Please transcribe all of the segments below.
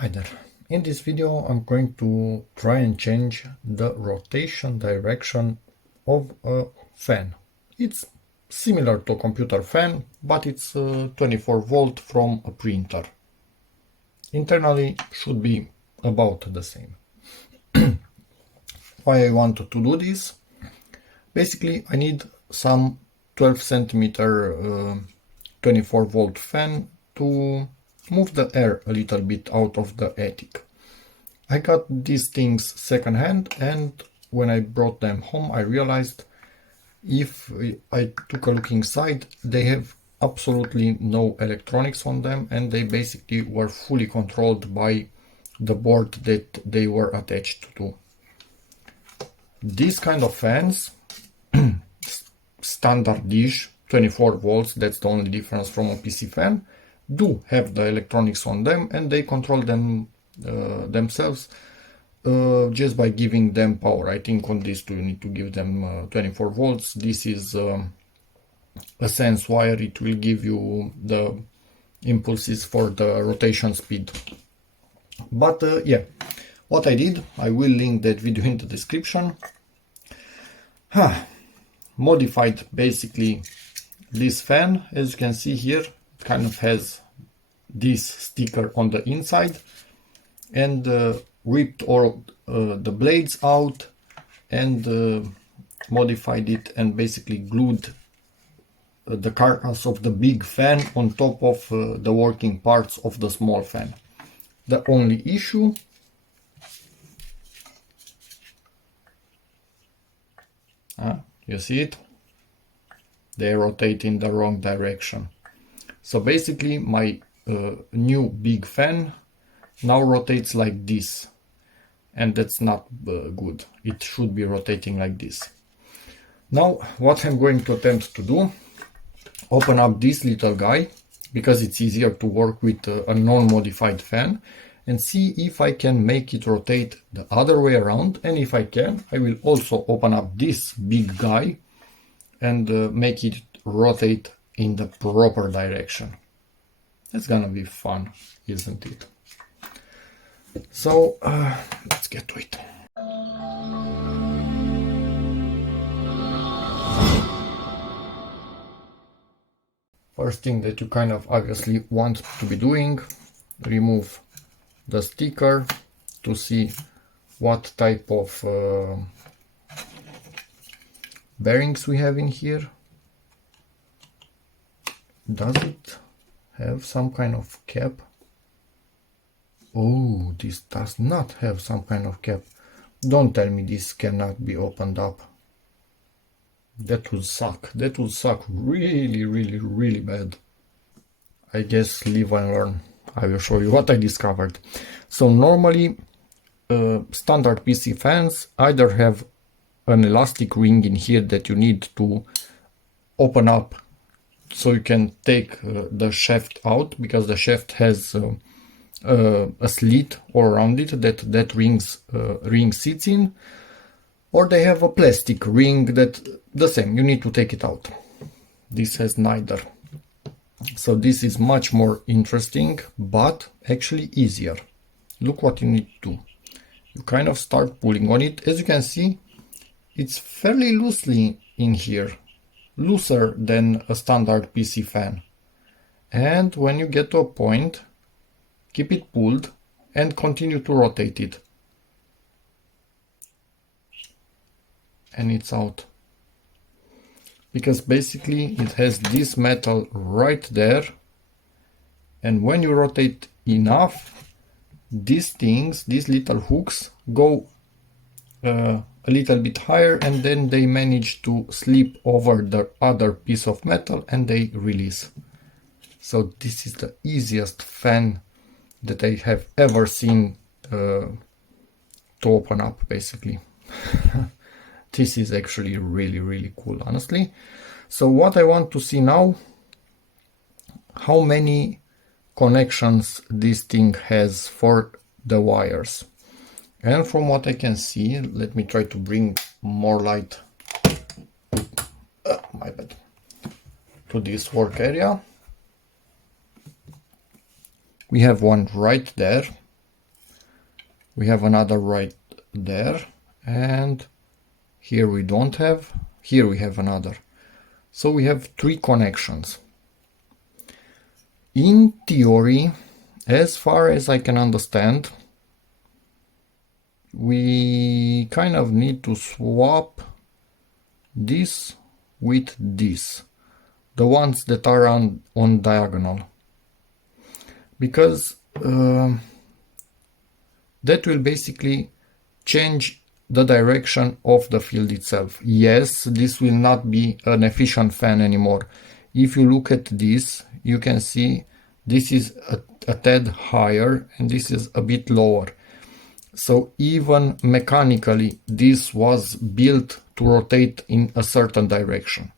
Hi there. In this video I'm going to try and change the rotation direction of a fan. It's similar to a computer fan, but it's 24 volt from a printer. Internally should be about the same. Why I want to do this? Basically I need some 12 centimeter 24 volt fan to move the air a little bit out of the attic. I got these things secondhand, and when I brought them home I realized if I took a look inside, they have absolutely no electronics on them, and they basically were fully controlled by the board that they were attached to. These kind of fans, standard dish, 24 volts, that's the only difference from a PC fan, do have the electronics on them, and they control them themselves just by giving them power. I think on these two you need to give them 24 volts. This is a sense wire. It will give you the impulses for the rotation speed. But yeah, what I did, I will link that video in the description. Modified basically this fan. As you can see here, it kind of has this sticker on the inside, and ripped all the blades out and modified it and basically glued the carcass of the big fan on top of the working parts of the small fan. The only issue you see it? They rotate in the wrong direction. So basically my new big fan now rotates like this, and that's not good. It should be rotating like this. Now what I'm going to attempt to do, open up this little guy, because it's easier to work with a non-modified fan, and see if I can make it rotate the other way around. And if I can, I will also open up this big guy and make it rotate in the proper direction. That's gonna be fun, isn't it? So let's get to it. First thing that you kind of obviously want to be doing, remove the sticker to see what type of bearings we have in here. Does it have some kind of cap? Oh, this does not have some kind of cap. Don't tell me this cannot be opened up. That would suck. That would suck really, really, really bad. I guess live and learn. I will show you what I discovered. So normally standard PC fans either have an elastic ring in here that you need to open up so you can take the shaft out, because the shaft has a slit all around it that ring sits in, or they have a plastic ring that the same, you need to take it out. This has neither. So this is much more interesting, but actually easier. Look what you need to do. You kind of start pulling on it. As you can see, it's fairly loosely in here, looser than a standard PC fan. And when you get to a point, keep it pulled and continue to rotate it. And it's out. Because basically it has this metal right there, and when you rotate enough, these things, these little hooks, go a little bit higher, and then they manage to slip over the other piece of metal and they release. So this is the easiest fan that I have ever seen to open up, basically. This is actually really, really cool, honestly. So what I want to see now, how many connections this thing has for the wires. And from what I can see, let me try to bring more light, my bad, to this work area. We have one right there, We have another right there, and here we don't have, here we have another. So we have 3 connections. In theory, as far as I can understand, we kind of need to swap this with this, the ones that are on diagonal, because that will basically change the direction of the field itself. Yes, this will not be an efficient fan anymore. If you look at this, you can see this is a tad higher and this is a bit lower. So even mechanically, this was built to rotate in a certain direction.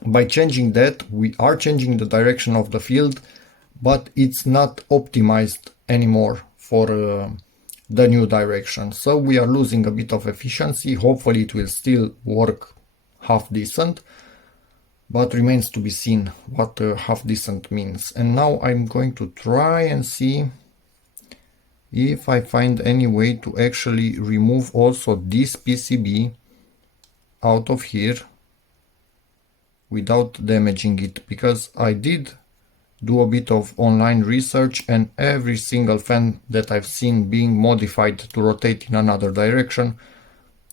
By changing that, we are changing the direction of the field, but it's not optimized anymore for the new direction. So we are losing a bit of efficiency. Hopefully it will still work half decent, but remains to be seen what half decent means. And now I'm going to try and see if I find any way to actually remove also this PCB out of here without damaging it, because I did do a bit of online research and every single fan that I've seen being modified to rotate in another direction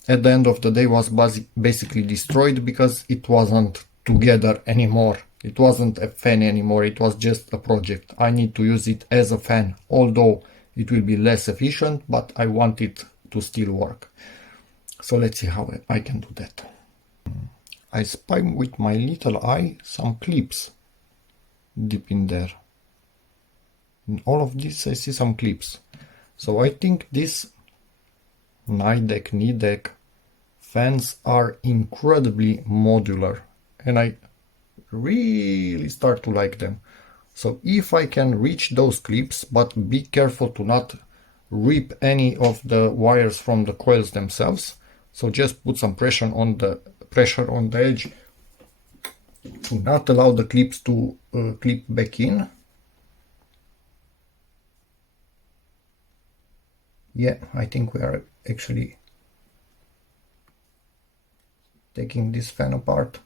at the end of the day was basically destroyed, because it wasn't together anymore. It wasn't a fan anymore, it was just a project. I need to use it as a fan, although it will be less efficient, but I want it to still work. So let's see how I can do that. I spy with my little eye some clips deep in there. In all of this I see some clips. So I think these Nidec fans are incredibly modular and I really start to like them. So if I can reach those clips, but be careful to not rip any of the wires from the coils themselves. So just put some pressure on the edge to not allow the clips to clip back in. Yeah, I think we are actually taking this fan apart.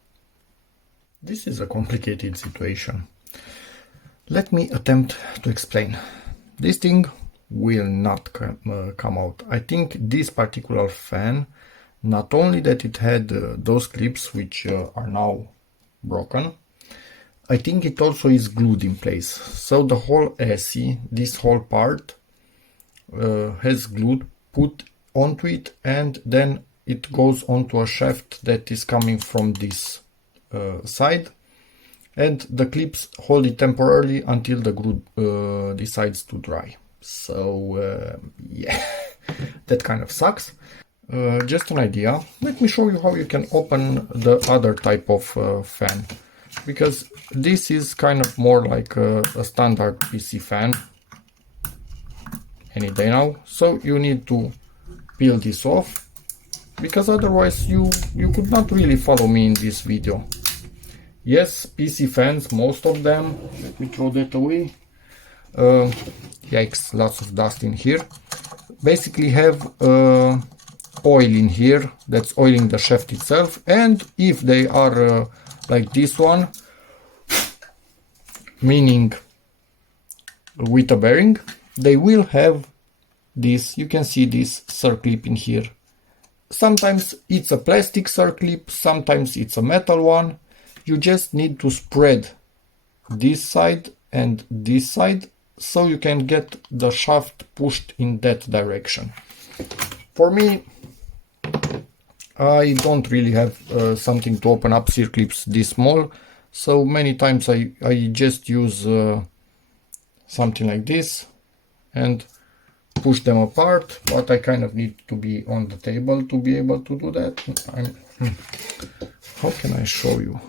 This is a complicated situation. Let me attempt to explain. This thing will not come out. I think this particular fan, not only that it had those clips which are now broken, I think it also is glued in place. So the whole SE, this whole part, has glued put onto it, and then it goes onto a shaft that is coming from this side, and the clips hold it temporarily until the glue decides to dry. So yeah, that kind of sucks. Just an idea. Let me show you how you can open the other type of fan, because this is kind of more like a standard PC fan any day now. So you need to peel this off, because otherwise you could not really follow me in this video. Yes, PC fans, most of them, let me throw that away. Yikes, lots of dust in here. Basically have oil in here that's oiling the shaft itself, and if they are like this one, meaning with a bearing, they will have this, you can see this circlip in here. Sometimes it's a plastic circlip, sometimes it's a metal one. You just need to spread this side and this side so you can get the shaft pushed in that direction. For me, I don't really have something to open up circlips this small, so many times I just use something like this and push them apart, but I kind of need to be on the table to be able to do that. How can I show you?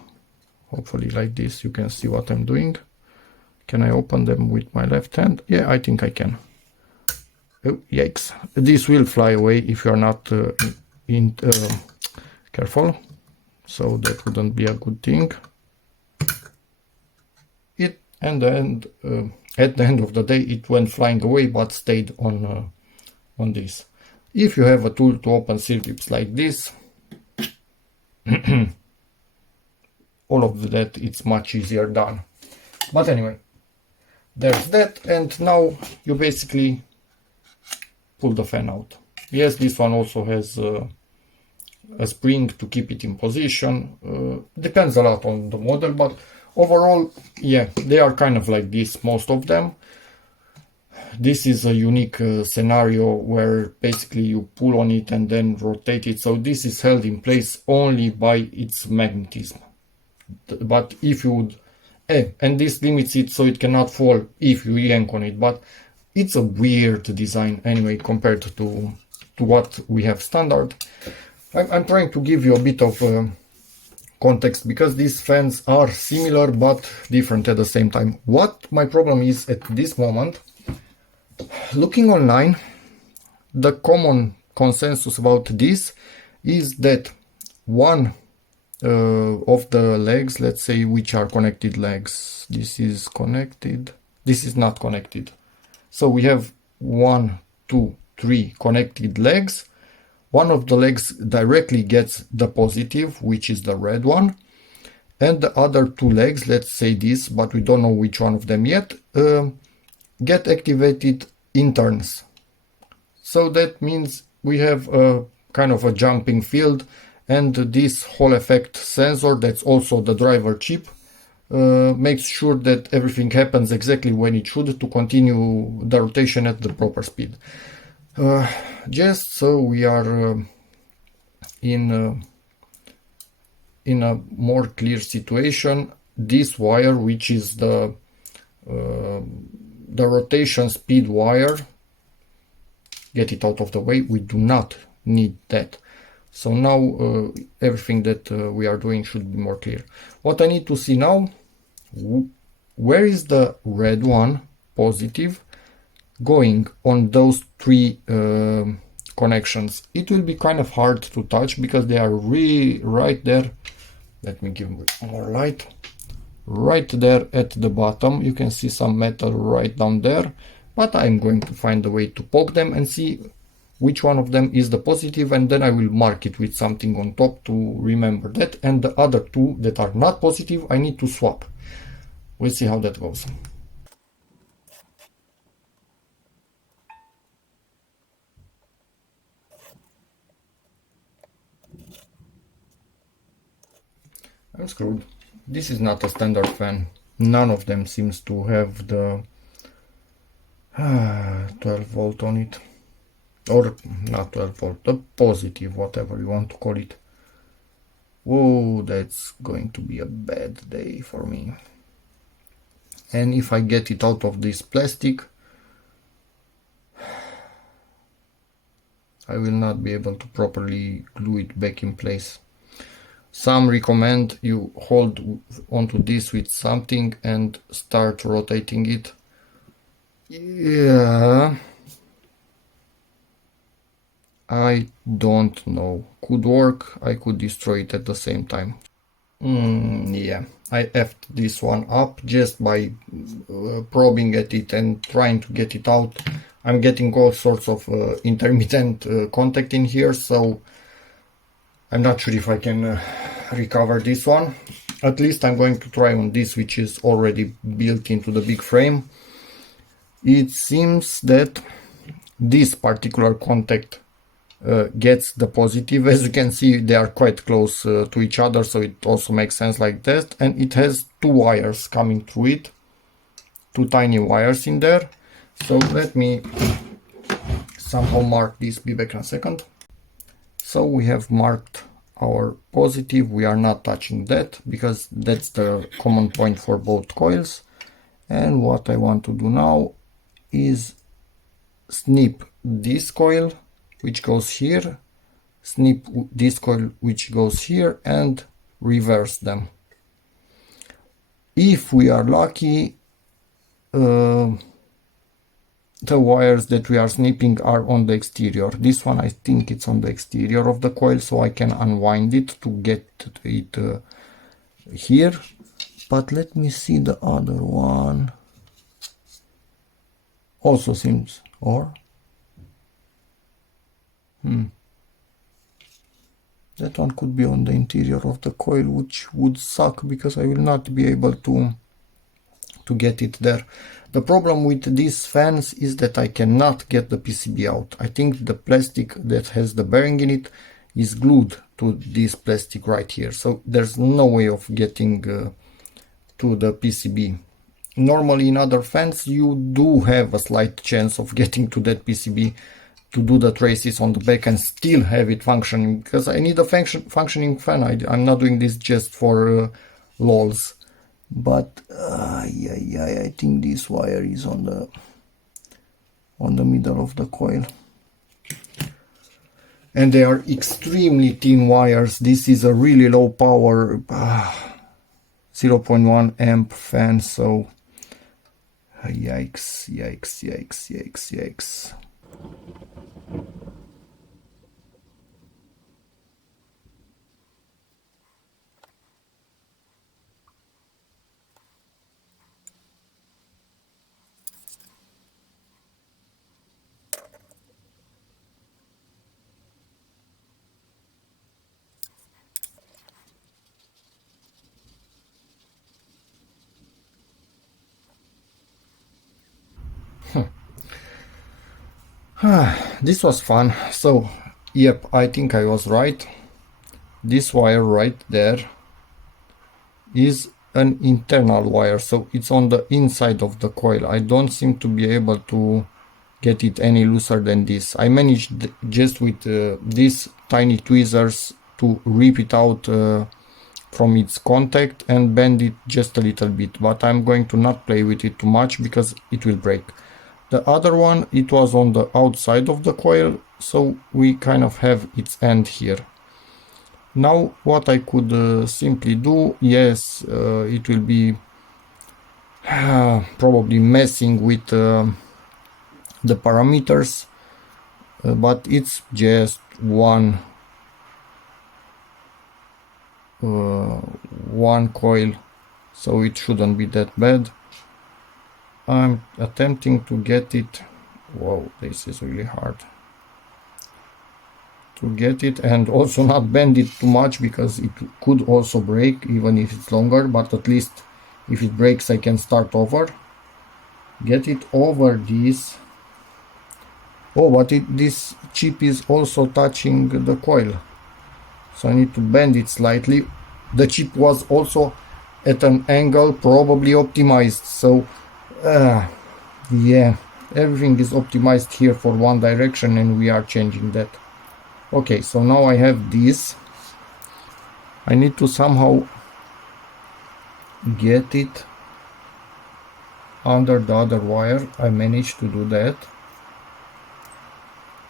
Hopefully like this you can see what I'm doing. Can I open them with my left hand? Yeah, I think I can. Oh, yikes. This will fly away if you're not careful. So that wouldn't be a good thing. At the end of the day, it went flying away, but stayed on on this. If you have a tool to open circuits like this, all of that, it's much easier done. But anyway, there's that, and now you basically pull the fan out. Yes, this one also has a spring to keep it in position. Depends a lot on the model, but overall, yeah, they are kind of like this, most of them. This is a unique scenario where basically you pull on it and then rotate it. So this is held in place only by its magnetism. But if you would, and this limits it so it cannot fall if you yank on it. But it's a weird design anyway compared to what we have standard. I'm trying to give you a bit of context because these fans are similar but different at the same time. What my problem is at this moment, looking online, the common consensus about this is that one of the legs, let's say, which are connected legs, this is connected, this is not connected. So we have 1, 2, 3 connected legs. One of the legs directly gets the positive, which is the red one, and the other 2 legs, let's say this, but we don't know which one of them yet, get activated in turns. So that means we have a kind of a jumping field, and this Hall effect sensor, that's also the driver chip, makes sure that everything happens exactly when it should to continue the rotation at the proper speed. Just so we are in a more clear situation, this wire, which is the rotation speed wire, get it out of the way, we do not need that. So now everything that we are doing should be more clear. What I need to see now, where is the red one, positive, going on those 3 connections. It will be kind of hard to touch because they are really right there. Let me give more light. Right there at the bottom, you can see some metal right down there, but I'm going to find a way to poke them and see which one of them is the positive, and then I will mark it with something on top to remember that, and the other 2 that are not positive I need to swap. We'll see how that goes. I'm screwed. This is not a standard fan. None of them seems to have the 12 volt on it. Or not 12 volt, the positive, whatever you want to call it. Whoa, that's going to be a bad day for me. And if I get it out of this plastic, I will not be able to properly glue it back in place. Some recommend you hold onto this with something and start rotating it. Yeah, I don't know. Could work, I could destroy it at the same time. Yeah, I effed this one up just by probing at it and trying to get it out. I'm getting all sorts of intermittent contact in here, so I'm not sure if I can recover this one. At least I'm going to try on this, which is already built into the big frame. It seems that this particular contact gets the positive. As you can see, they are quite close to each other, so it also makes sense like that. And it has 2 wires coming through it, 2 tiny wires in there. So let me somehow mark this. Be back in a second. So we have marked our positive. We are not touching that because that's the common point for both coils. And what I want to do now is snip this coil which goes here, snip this coil which goes here, and reverse them. If we are lucky, the wires that we are snipping are on the exterior. This one, I think it's on the exterior of the coil, so I can unwind it to get it here. But let me see the other one. Also seems, or That one could be on the interior of the coil, which would suck because I will not be able to get it there. The problem with these fans is that I cannot get the PCB out. I think the plastic that has the bearing in it is glued to this plastic right here, so there's no way of getting to the PCB. Normally in other fans you do have a slight chance of getting to that PCB to do the traces on the back and still have it functioning, because I need a functioning fan. I'm not doing this just for lols. But yeah, I think this wire is on the middle of the coil, and they are extremely thin wires. This is a really low power 0.1 amp fan, so yikes. This was fun. So yep, I think I was right. This wire right there is an internal wire, so it's on the inside of the coil. I don't seem to be able to get it any looser than this. I managed just with these tiny tweezers to rip it out from its contact and bend it just a little bit, but I'm going to not play with it too much because it will break. The other one, it was on the outside of the coil, so we kind of have its end here. Now what I could simply do, yes, it will be probably messing with the parameters, but it's just one coil, so it shouldn't be that bad. I'm attempting to get it. Whoa, this is really hard to get it, and also not bend it too much because it could also break even if it's longer, but at least if it breaks I can start over. Get it over this. Oh, but this chip is also touching the coil, so I need to bend it slightly. The chip was also at an angle, probably optimized, so yeah, everything is optimized here for one direction and we are changing that. Okay, so now I have this. I need to somehow get it under the other wire. I managed to do that.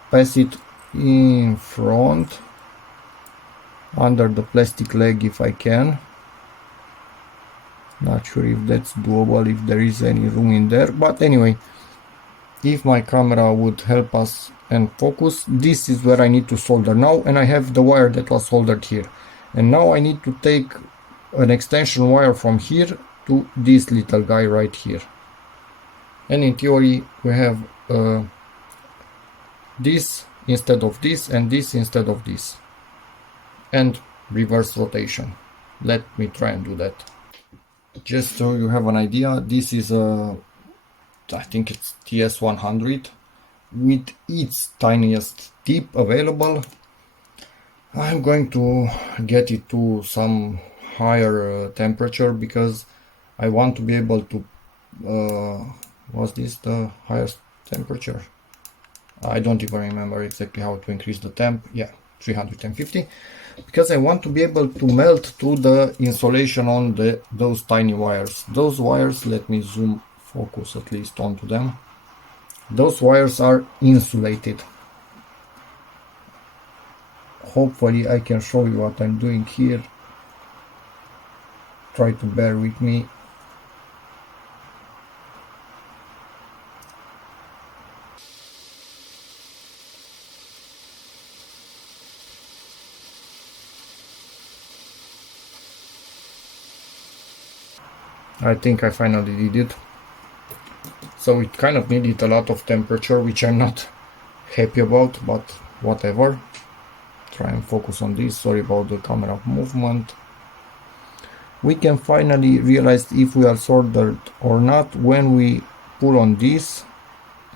Pass it in front under the plastic leg if I can. Not sure if that's doable, if there is any room in there, but anyway, if my camera would help us and focus, this is where I need to solder now, and I have the wire that was soldered here, and now I need to take an extension wire from here to this little guy right here, and in theory we have this instead of this and this instead of this, and reverse rotation. Let me try and do that. Just so you have an idea, this is a, I think it's TS100 with its tiniest tip available. I'm going to get it to some higher temperature because I want to be able to was this the highest temperature? I don't even remember exactly how to increase the temp. Yeah, 350, because I want to be able to melt through the insulation on those tiny wires. Those wires, let me zoom focus at least onto them. Those wires are insulated. Hopefully I can show you what I'm doing here. Try to bear with me. I think I finally did it. So it kind of needed a lot of temperature, which I'm not happy about, but whatever. Try and focus on this, sorry about the camera movement. We can finally realize if we are soldered or not when we pull on this.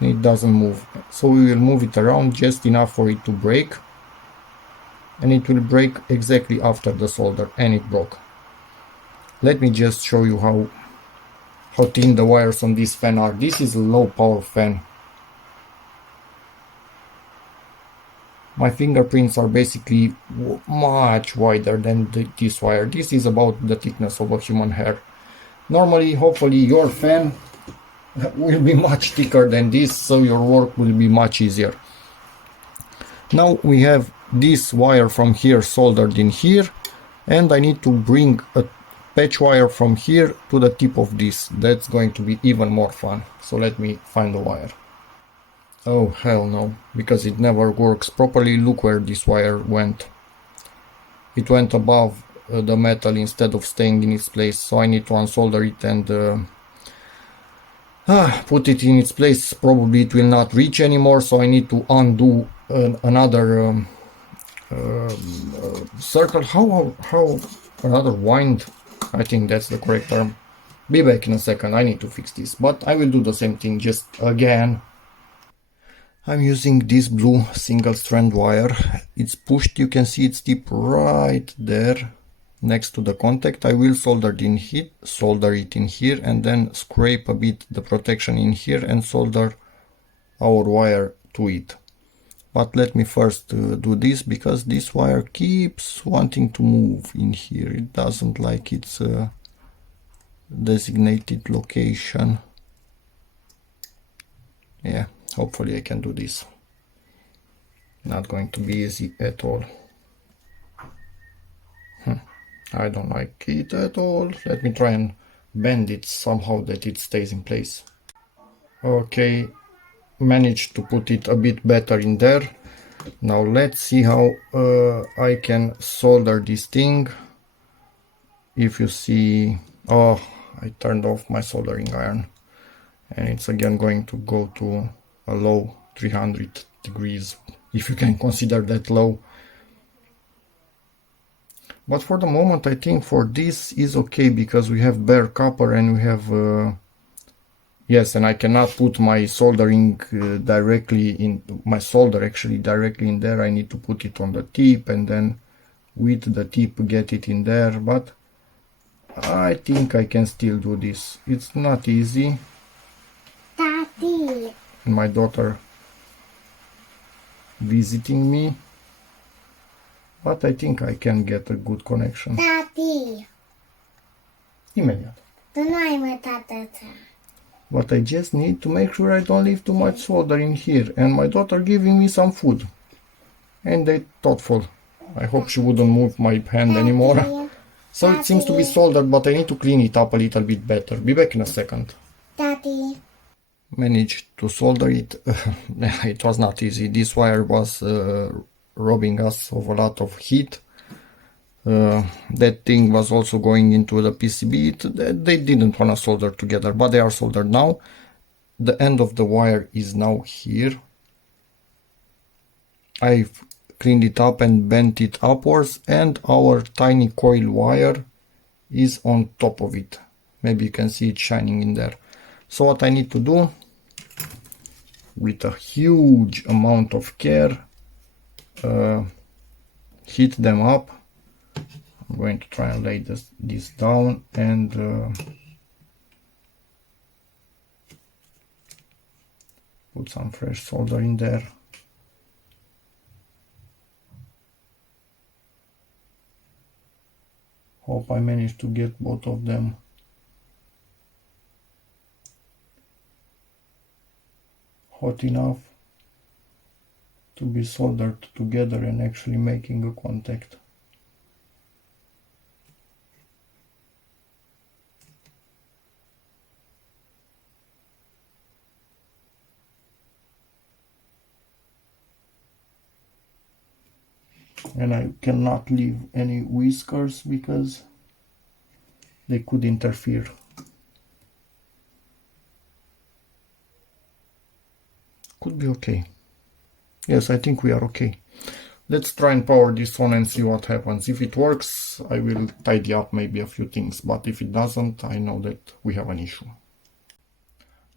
It doesn't move, so we will move it around just enough for it to break, and it will break exactly after the solder, and it broke. Let me just show you how thin the wires on this fan are. This is a low power fan. My fingerprints are basically much wider than this wire. This is about the thickness of a human hair. Normally, hopefully your fan will be much thicker than this, so your work will be much easier. Now we have this wire from here soldered in here, and I need to bring a patch wire from here to the tip of this. That's going to be even more fun. So let me find the wire. Oh hell no, because it never works properly. Look where this wire went. It went above the metal instead of staying in its place, so I need to unsolder it and put it in its place. Probably it will not reach anymore, so I need to undo another circle. How another wind? I think that's the correct term. Be back in a second. I need to fix this, but I will do the same thing just again. I'm using this blue single strand wire. It's pushed, you can see its tip right there next to the contact. I will solder it in here and then scrape a bit the protection in here and solder our wire to it. But let me first do this, because this wire keeps wanting to move in here. It doesn't like its designated location. Yeah, hopefully I can do this. Not going to be easy at all. I don't like it at all. Let me try and bend it somehow that it stays in place. Okay, managed to put it a bit better in there. Now let's see how I can solder this thing. If you see, oh, I turned off my soldering iron, and it's again going to go to a low 300 degrees, if you can consider that low. But for the moment I think for this is okay, because we have bare copper and we have yes, and I cannot put my soldering directly in my solder actually directly in there. I need to put it on the tip and then with the tip get it in there, but I think I can still do this. It's not easy. Daddy. My daughter visiting me, but I think I can get a good connection. Daddy. Imediat. Tu nu ai mătat asta. But I just need to make sure I don't leave too much solder in here, and my daughter giving me some food. And they thoughtful. I hope she wouldn't move my hand anymore. So it seems to be soldered, but I need to clean it up a little bit better. Be back in a second. Daddy. Managed to solder it. It was not easy. This wire was robbing us of a lot of heat. That thing was also going into the PCB. They didn't want to solder together, but they are soldered now. The end of the wire is now here. I've cleaned it up and bent it upwards, and our tiny coil wire is on top of it. Maybe you can see it shining in there. So what I need to do, with a huge amount of care, heat them up. I'm going to try and lay this down and put some fresh solder in there. Hope I managed to get both of them. Hot enough to be soldered together and actually making a contact. And I cannot leave any whiskers because they could interfere. Could be okay. Yes, I think we are okay. Let's try and power this on and see what happens. If it works, I will tidy up maybe a few things, but if it doesn't, I know that we have an issue.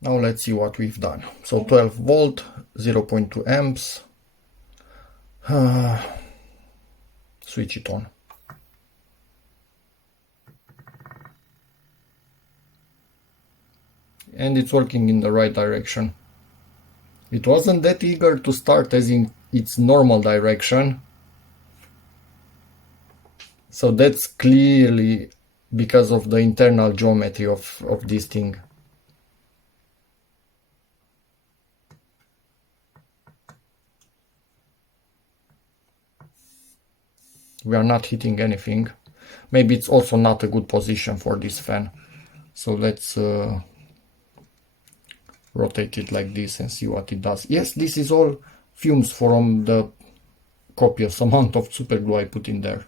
Now let's see what we've done. So 12 volt, 0.2 amps. Switch it on. And it's working in the right direction. It wasn't that eager to start as in its normal direction. So that's clearly because of the internal geometry of this thing. We are not hitting anything. Maybe it's also not a good position for this fan. So let's rotate it like this and see what it does. Yes, this is all fumes from the copious amount of super glue I put in there.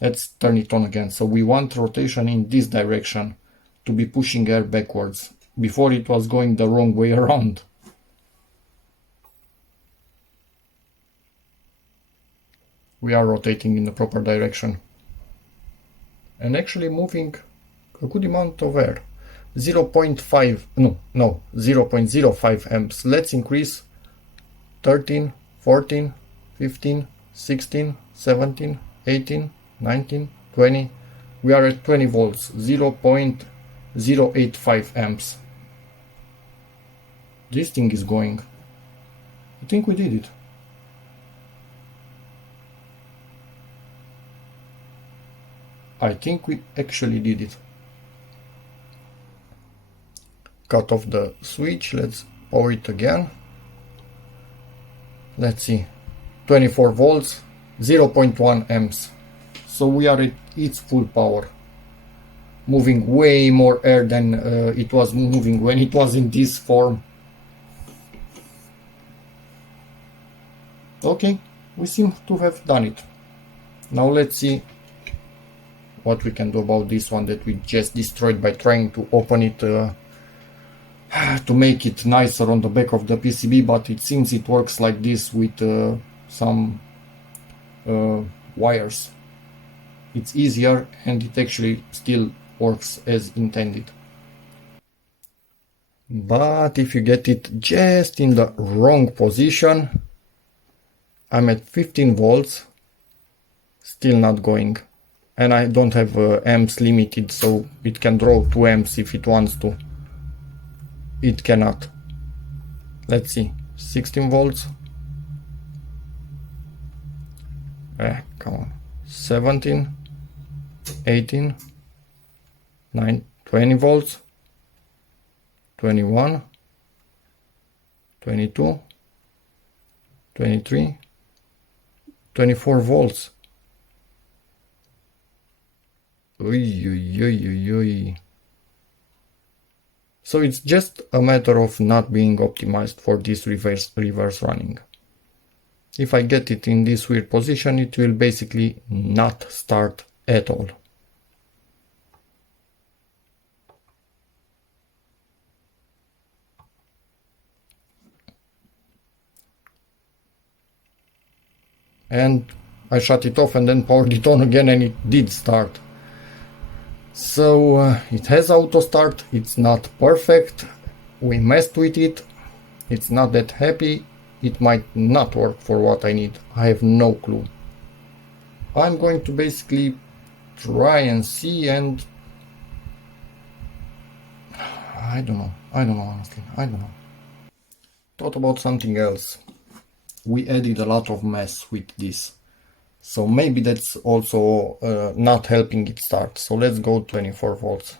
Let's turn it on again. So we want rotation in this direction to be pushing air backwards. Before it was going the wrong way around. We are rotating in the proper direction. And actually moving a good amount of air. 0.05 amps. Let's increase 13, 14, 15, 16, 17, 18, 19, 20. We are at 20 volts, 0.085 amps. This thing is going. I think we did it. I think we actually did it. Cut off the switch. Let's power it again. Let's see. 24 volts, 0.1 amps. So we are at its full power. Moving way more air than it was moving when it was in this form. Okay, we seem to have done it. Now let's see what we can do about this one that we just destroyed by trying to open it to make it nicer on the back of the PCB, but it seems it works like this with some wires. It's easier and it actually still works as intended. But if you get it just in the wrong position, I'm at 15 volts, still not going. And I don't have amps limited, so it can draw 2 amps if it wants to. It cannot. Let's see, 16 volts. Come on. 17, 18, 9, 20 volts, 21, 22, 23, 24 volts. So it's just a matter of not being optimized for this reverse running. If I get it in this weird position, it will basically not start at all. And I shut it off and then powered it on again and it did start. So it has auto start, it's not perfect, we messed with it, it's not that happy, it might not work for what I need, I have no clue. I'm going to basically try and see, and I don't know honestly, I don't know. Thought about something else. We added a lot of mess with this. So maybe that's also not helping it start. So let's go 24 volts.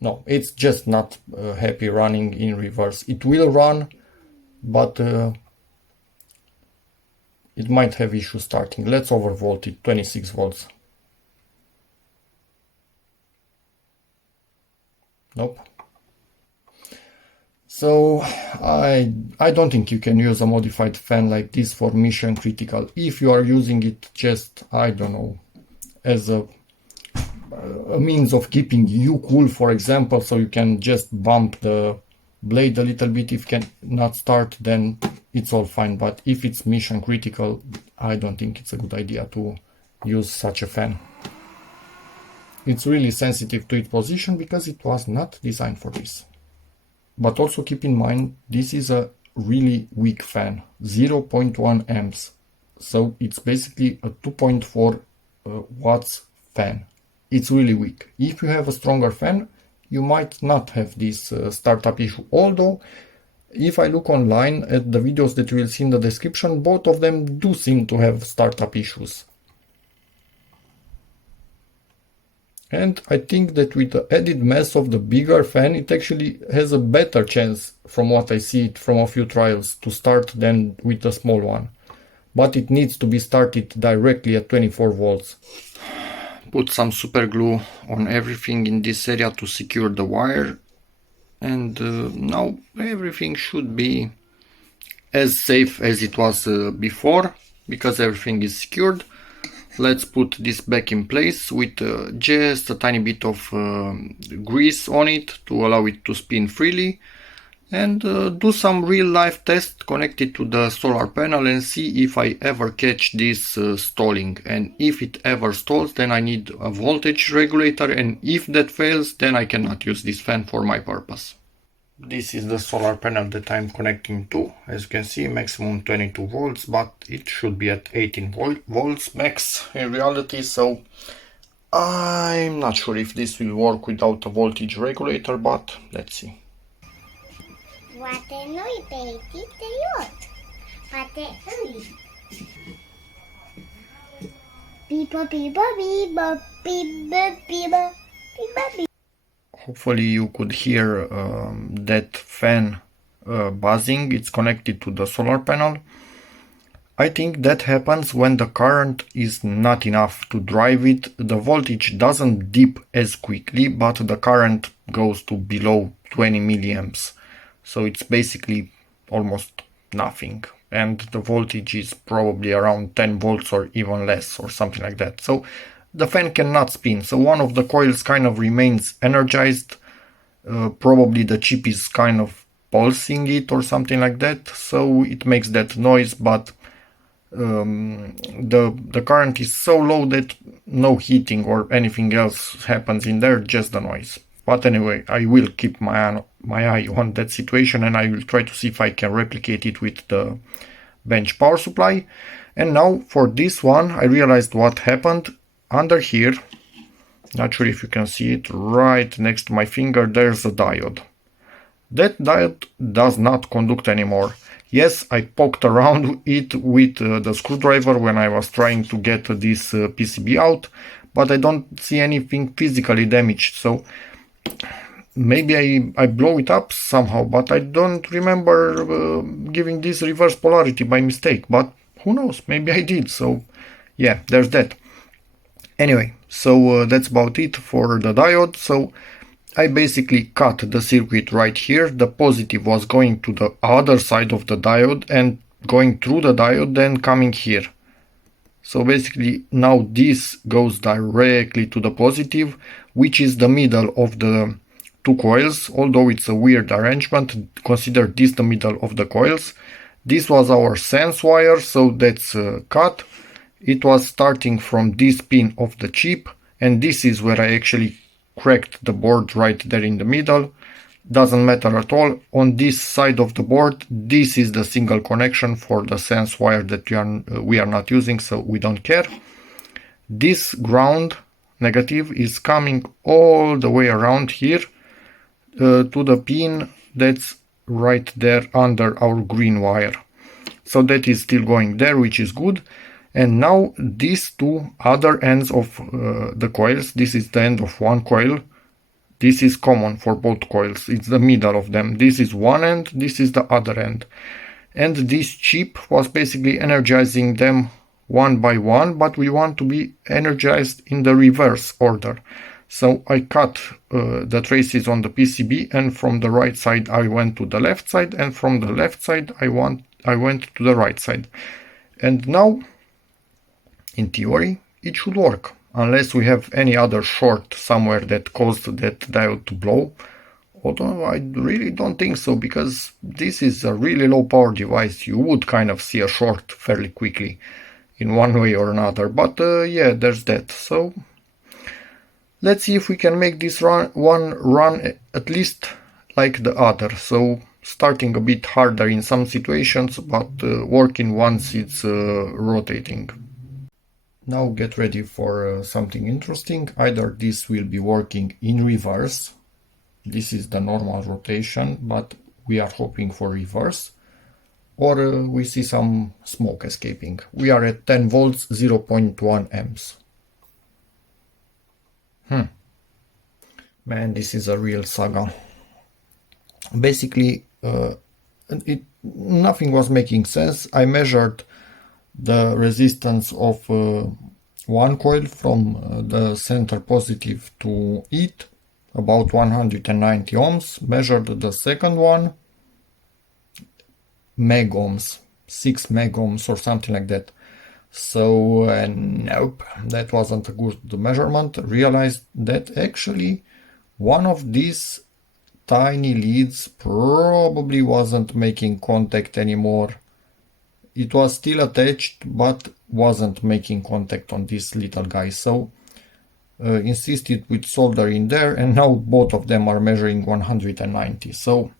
No, it's just not happy running in reverse. It will run, but it might have issues starting. Let's overvolt it, 26 volts. Nope. So I don't think you can use a modified fan like this for mission critical. If you are using it just, I don't know, as a means of keeping you cool, for example, so you can just bump the blade a little bit. If cannot start, then it's all fine. But if it's mission critical, I don't think it's a good idea to use such a fan. It's really sensitive to its position because it was not designed for this. But also keep in mind, this is a really weak fan, 0.1 amps. So it's basically a 2.4 watts fan. It's really weak. If you have a stronger fan, you might not have this startup issue. Although, if I look online at the videos that you will see in the description, both of them do seem to have startup issues. And I think that with the added mass of the bigger fan, it actually has a better chance, from what I see it from a few trials, to start than with the small one. But it needs to be started directly at 24 volts. Put some super glue on everything in this area to secure the wire. And now everything should be as safe as it was before, because everything is secured. Let's put this back in place with just a tiny bit of grease on it to allow it to spin freely, and do some real life tests connected to the solar panel and see if I ever catch this stalling. And if it ever stalls, then I need a voltage regulator, and if that fails, then I cannot use this fan for my purpose. This is the solar panel that I'm connecting to. As you can see, maximum 22 volts, but it should be at 18 volts max in reality, so I'm not sure if this will work without a voltage regulator, but let's see. Poate nu-i pe idiot. Poate îi. Pipa, pipa, pipa, pipa, pipa, pipa, pipa. Hopefully you could hear that fan buzzing. It's connected to the solar panel. I think that happens when the current is not enough to drive it. The voltage doesn't dip as quickly, but the current goes to below 20 milliamps. So it's basically almost nothing. And the voltage is probably around 10 volts or even less or something like that. So the fan cannot spin. So one of the coils kind of remains energized. Probably the chip is kind of pulsing it or something like that. So it makes that noise, but the current is so low that no heating or anything else happens in there, just the noise. But anyway, I will keep my eye on that situation, and I will try to see if I can replicate it with the bench power supply. And now for this one, I realized what happened. Under here, not sure if you can see it, right next to my finger, there's a diode. That diode does not conduct anymore. Yes, I poked around it with the screwdriver when I was trying to get this PCB out, but I don't see anything physically damaged. So maybe I blow it up somehow, but I don't remember giving this reverse polarity by mistake. But who knows, maybe I did. So yeah, there's that. Anyway, so that's about it for the diode. So I basically cut the circuit right here. The positive was going to the other side of the diode and going through the diode, then coming here. So basically now this goes directly to the positive, which is the middle of the two coils. Although it's a weird arrangement, consider this the middle of the coils. This was our sense wire, so that's cut. It was starting from this pin of the chip, and this is where I actually cracked the board right there in the middle. Doesn't matter at all. On this side of the board, this is the single connection for the sense wire that we are not using, so we don't care. This ground negative is coming all the way around here to the pin that's right there under our green wire. So that is still going there, which is good. And now these two other ends of the coils, this is the end of one coil, this is common for both coils, it's the middle of them. This is one end, this is the other end. And this chip was basically energizing them one by one, but we want to be energized in the reverse order. So I cut the traces on the PCB, and from the right side I went to the left side, and from the left side I went to the right side. And now, in theory, it should work, unless we have any other short somewhere that caused that diode to blow, Although I really don't think so, because this is a really low power device. You would kind of see a short fairly quickly in one way or another. But yeah, there's that. So let's see if we can make this one run at least like the other. So starting a bit harder in some situations, but working once it's rotating. Now get ready for something interesting. Either this will be working in reverse. This is the normal rotation, but we are hoping for reverse. Or we see some smoke escaping. We are at 10 volts, 0.1 amps. Man, this is a real saga. Basically, nothing was making sense. I measured the resistance of one coil from the center positive to it, about 190 ohms. Measured the second one, meg ohms, 6 meg ohms or something like that. So nope, that wasn't a good measurement. Realized that actually one of these tiny leads probably wasn't making contact anymore. It was still attached, but wasn't making contact on this little guy. So insisted with soldering there, and now both of them are measuring 190. So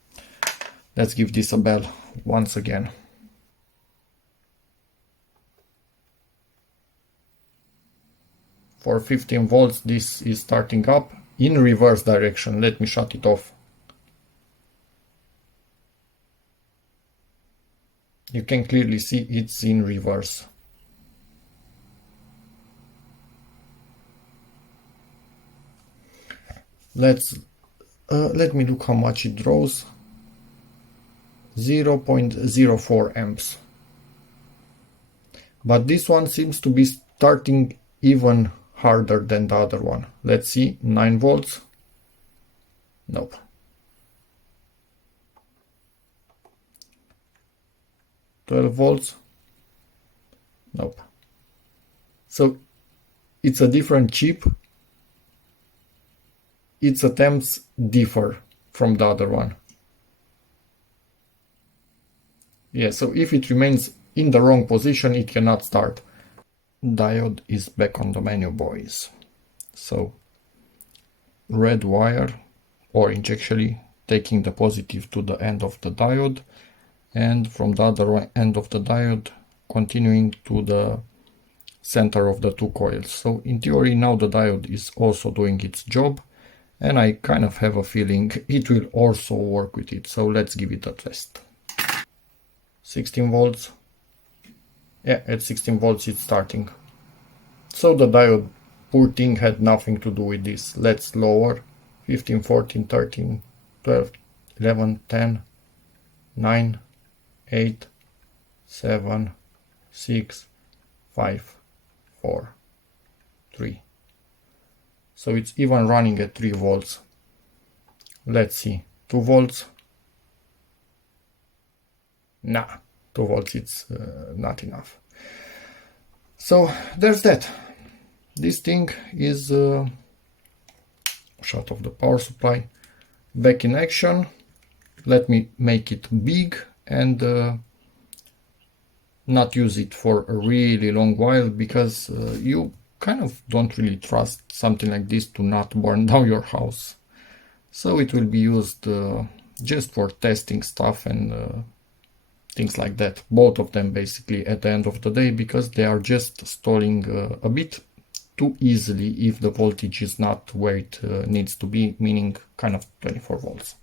let's give this a bell once again. For 15 volts, this is starting up in reverse direction. Let me shut it off. You can clearly see it's in reverse. Let me look how much it draws. 0.04 amps. But this one seems to be starting even harder than the other one. Let's see, 9 volts. Nope. 12 volts. Nope. So it's a different chip. Its attempts differ from the other one. Yeah, so if it remains in the wrong position, it cannot start. Diode is back on the menu, boys. So red wire, orange actually, taking the positive to the end of the diode, and from the other end of the diode continuing to the center of the two coils. So in theory now the diode is also doing its job, and I kind of have a feeling it will also work with it. So let's give it a test. 16 volts. Yeah, at 16 volts it's starting. So the diode, poor thing, had nothing to do with this. Let's lower. 15, 14, 13, 12, 11, 10, 9, 8, 7, 6, 5, 4, 3. So it's even running at 3 volts. Let's see. 2 volts. Nah, 2 volts, it's not enough. So there's that. This thing is shut off the power supply, back in action. Let me make it big and not use it for a really long while, because you kind of don't really trust something like this to not burn down your house. So it will be used just for testing stuff and things like that. Both of them basically at the end of the day, because they are just stalling a bit too easily if the voltage is not where it needs to be, meaning kind of 24 volts.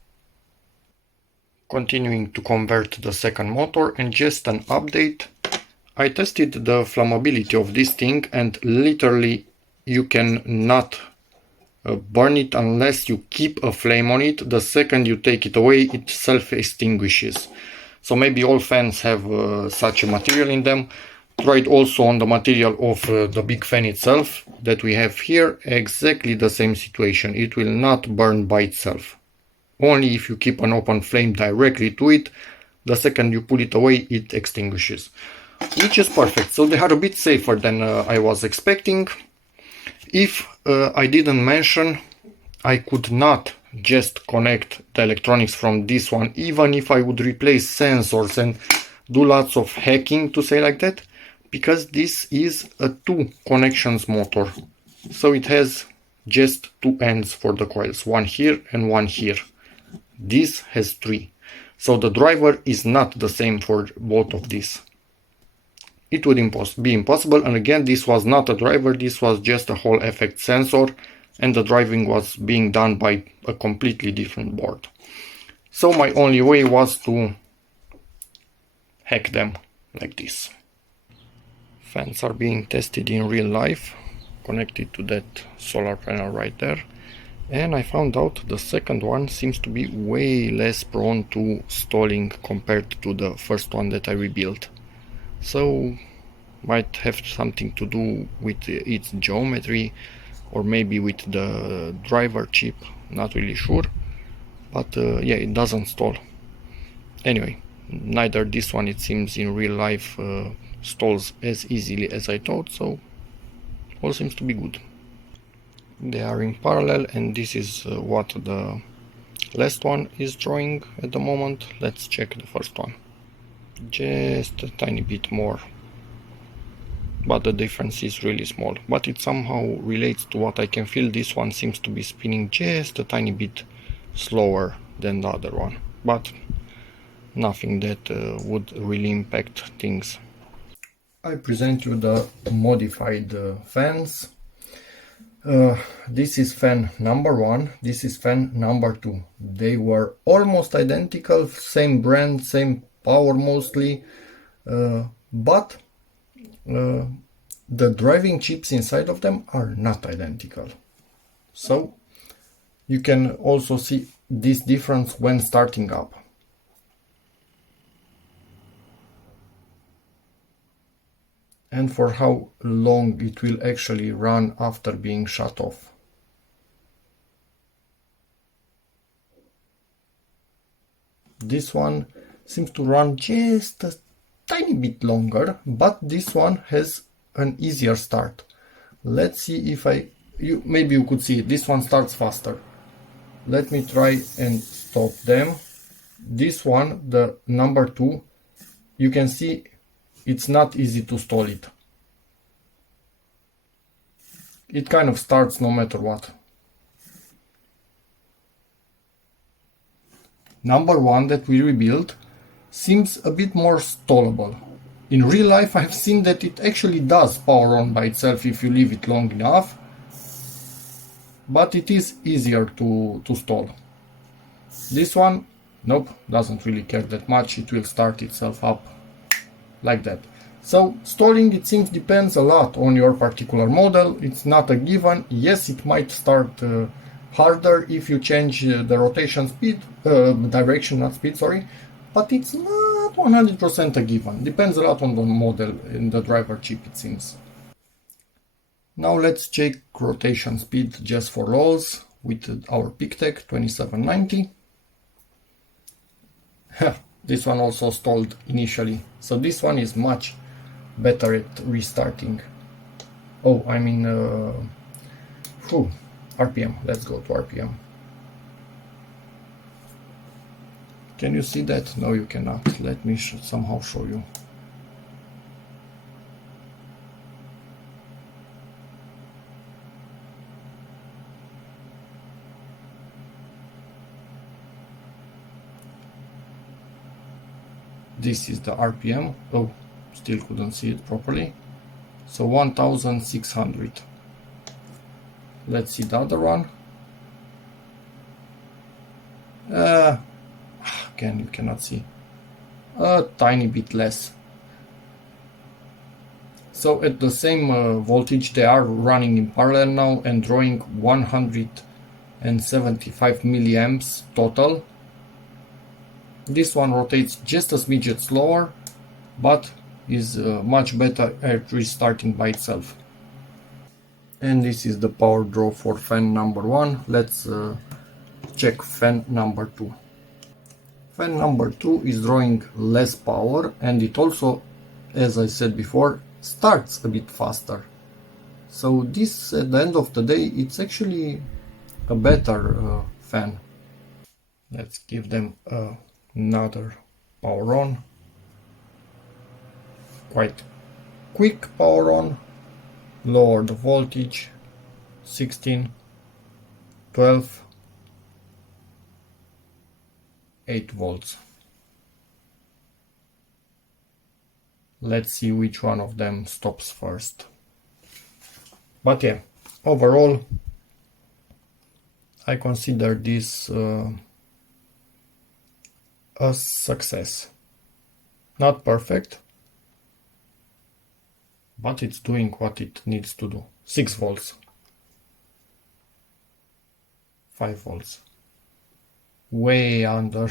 Continuing to convert the second motor, and just an update. I tested the flammability of this thing, and literally you can not burn it unless you keep a flame on it. The second you take it away, it self-extinguishes. So maybe all fans have such a material in them. Tried also on the material of the big fan itself that we have here. Exactly the same situation. It will not burn by itself. Only if you keep an open flame directly to it, the second you pull it away, it extinguishes. Which is perfect. So they are a bit safer than I was expecting. If I didn't mention, I could not just connect the electronics from this one, even if I would replace sensors and do lots of hacking, to say like that, because this is a 2 connections motor. So it has just 2 ends for the coils, one here and one here. This has 3. So the driver is not the same for both of these. It would be impossible, and again, this was not a driver, this was just a Hall effect sensor, and the driving was being done by a completely different board. So my only way was to hack them like this. Fans are being tested in real life, connected to that solar panel right there, and I found out the second one seems to be way less prone to stalling compared to the first one that I rebuilt. So might have something to do with its geometry, or maybe with the driver chip, not really sure, but yeah, it doesn't stall. Anyway, neither this one, it seems, in real life stalls as easily as I thought, so all seems to be good. They are in parallel, and this is what the last one is drawing at the moment. Let's check the first one. Just a tiny bit more, but the difference is really small, but it somehow relates to what I can feel. This one seems to be spinning just a tiny bit slower than the other one, but nothing that would really impact things. I present you the modified fans. This is fan number 1, this is fan number 2. They were almost identical, same brand, same power mostly, but the driving chips inside of them are not identical. So you can also see this difference when starting up. And for how long it will actually run after being shut off. This one seems to run just a tiny bit longer, but this one has an easier start. Let's see if maybe you could see it. This one starts faster. Let me try and stop them. This one, the number 2, you can see it's not easy to stall it. It kind of starts no matter what. Number 1 that we rebuilt seems a bit more stallable. In real life I've seen that it actually does power on by itself if you leave it long enough, but it is easier to stall. This one, nope, doesn't really care that much. It will start itself up like that. So stalling, it seems, depends a lot on your particular model. It's not a given. Yes, it might start harder if you change the rotation speed, direction, not speed, sorry, but it's not 100% a given. Depends a lot on the model and the driver chip, it seems. Now let's check rotation speed just for lols with our PicTech 2790. This one also stalled initially, so this one is much better at restarting. Oh, I mean RPM. Let's go to RPM. Can you see that? No, you cannot. Let me somehow show you. This is the RPM. Oh, still couldn't see it properly. So 1600. Let's see the other one. Again, you cannot see. A tiny bit less. So at the same voltage, they are running in parallel now and drawing 175 milliamps total. This one rotates just a smidget slower, but is much better at restarting by itself. And this is the power draw for fan number 1. Let's check fan number 2. Fan number 2 is drawing less power, and it also, as I said before, starts a bit faster. So this, at the end of the day, it's actually a better fan. Let's give them another power on. Quite quick power on. Lower the voltage. 16, 12, 8 volts. Let's see which one of them stops first. But yeah, overall, I consider this a success. Not perfect, but it's doing what it needs to do. 6 volts, 5 volts. Way under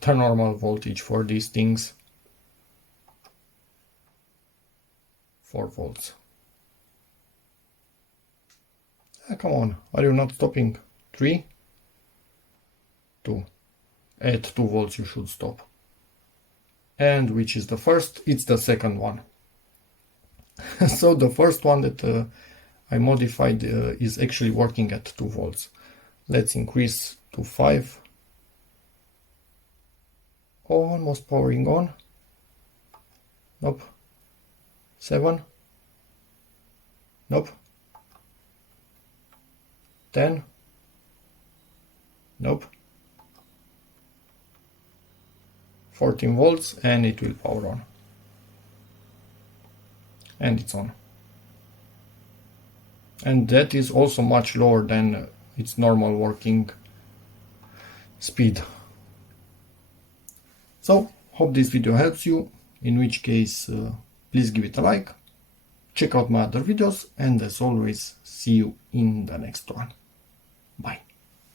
the normal voltage for these things. 4 volts. Come on, are you not stopping? 3, 2. At 2 volts you should stop. And which is the first? It's the second one. So the first one that I modified is actually working at 2 volts. Let's increase to 5. Almost powering on. Nope. 7. Nope. 10. Nope. 14 volts and it will power on. And it's on. And that is also much lower than its normal working speed. So, hope this video helps you, in which case please give it a like, check out my other videos, and as always, see you in the next one. Bye.